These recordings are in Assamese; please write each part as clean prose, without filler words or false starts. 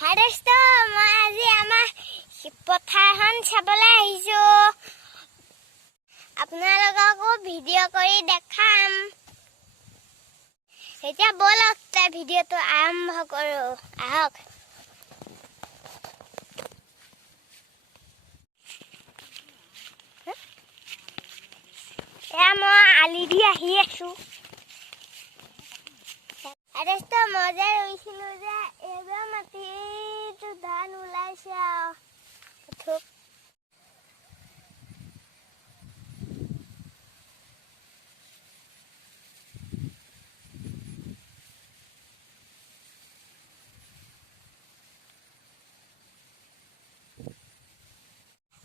হাৰেষ্ট মই আজি আমাৰ পথাৰখন চাবলৈ আহিছো। আপোনালোককো ভিডিঅ' কৰি দেখাম। এতিয়া বলক তাৰ ভিডিঅ'টো আৰম্ভ কৰো। আহক। এয়া মই আলি দি আহি আছো। হাৰেষ্ট মই যে ৰুইছিলো যে এইবাৰ মাটিটো ধান ওলাইছে আৰু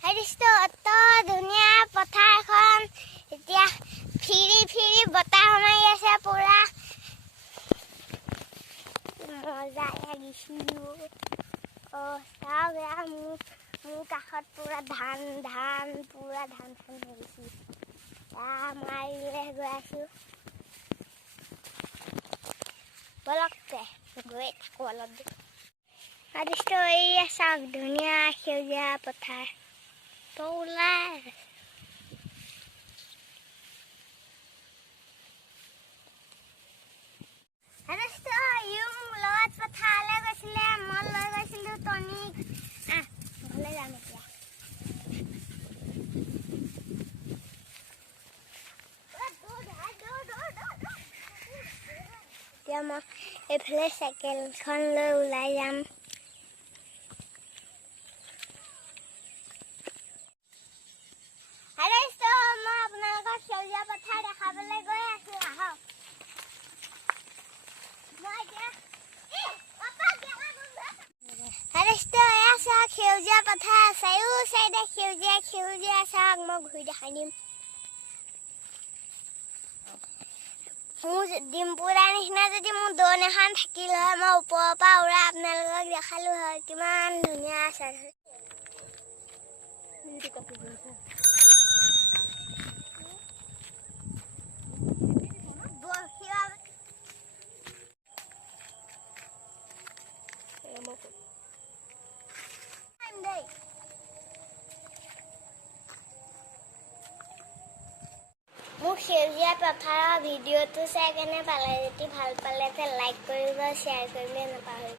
হাৰেষ্ট অত ধুনীয়া পথাৰখন এতিয়া ফিৰি ফিৰি বতাহ মাৰি আছে পুৰা মজা লাগিছে। চাওক এয়া মোৰ কাষত পুৰা ধান লাগিছে। মাৰিলে গৈ আছো। বলক গৈ থাকো অলপ দূৰ। হাৰেষ্ট এইয়া চাওক ধুনীয়া সেউজীয়া পথাৰ ওলাই। হাৰেষ্ট ইও লগত পথাৰলৈ গৈছিলে, মই লৈ গৈছিলো টনিক। ঘৰলৈ যাম এতিয়া। এতিয়া মই এইফালে চাইকেলখন লৈ ওলাই যাম। হাৰেষ্ট মই আপোনালোকক সেউজীয়া পথাৰ দেখাবলৈ গৈ আছো। আহক। হাৰেষ্ট এয়া চাওক সেউজীয়া পথাৰ চাৰিও চাইডে সেউজীয়া চাওক। মই ঘূৰি দেখাই দিম। মোৰ ডিম্পুৰাৰ নিচিনা যদি মোৰ দৌন এখন থাকিল হয়, মই ওপৰৰ পৰা উৰা আপোনালোকক দেখালো হয় কিমান ধুনীয়া আছে। মোৰ সেউজীয়া পথাৰৰ ভিডিঅ'টো চাই কেনে পালে যদি ভাল পালে লাইক কৰিব, শ্বেয়াৰ কৰিবলৈ নাপাহৰিব।